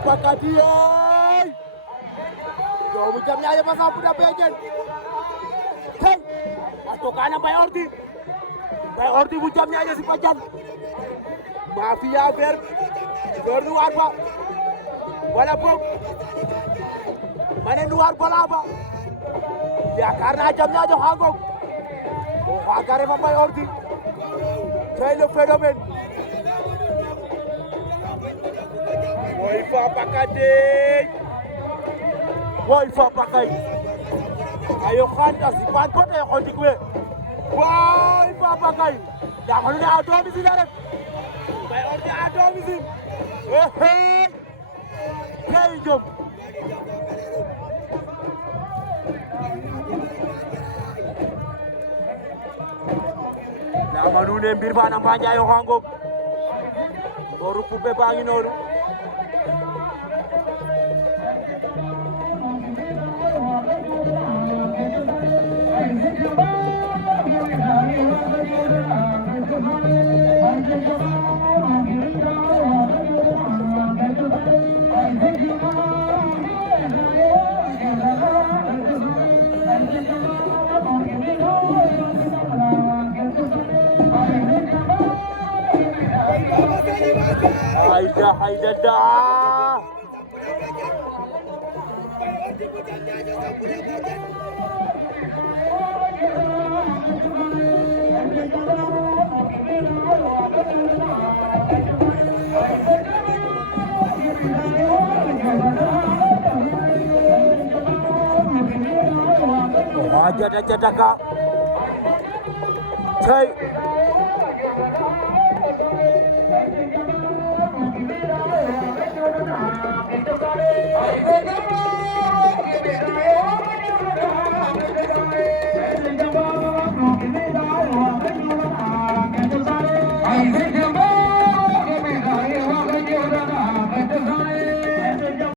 pakati ay doomu jam ñaaje ba sampu na bejen hey atokana Mbaye Ordi bu jam ñaaje si pajan mafia vert door noir ba wala boog mane noir bala ba yaakaar naa jam ñaaje xaangog o xaagare fa Mbaye Ordi c'est le phénomène woy fa pakate woy fa pakay ayo xanta sipan ko te xondik we woy fa pakay ya xonu ne a domicile rek Mbaye Ordi a domicile hey jom nama nune mbir fana Mbanjaay o xangog ngoru pube baangi noonu Hayda da jada cai Hey,